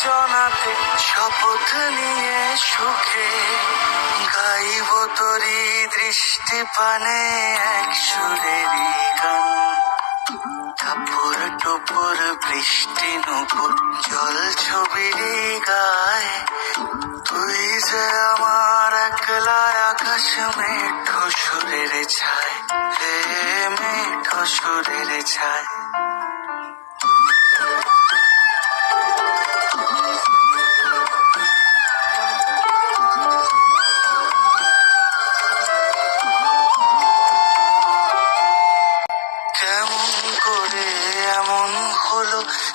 দুজনাতে শপথ নিয়ে সুখে গাইব তোরি দৃষ্টি পানে এক সুরেরই গান। টাপুর টুপুর বৃষ্টি নুপুর জল ছবির গায়। তুই যে আমার একলা আকাশ মেঠো সুরের ছায়। হে মেঠো সুরের ছায়।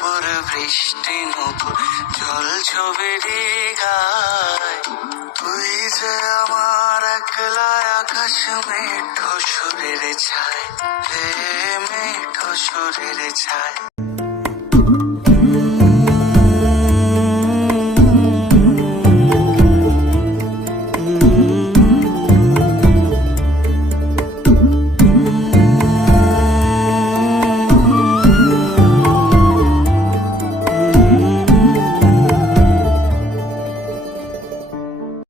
টুপুর বৃষ্টি মুখ জল ছবি তুই যে আমার একলা আকাশ মেঠো সুরের ছায় হে মেঠো সুরের ছায়।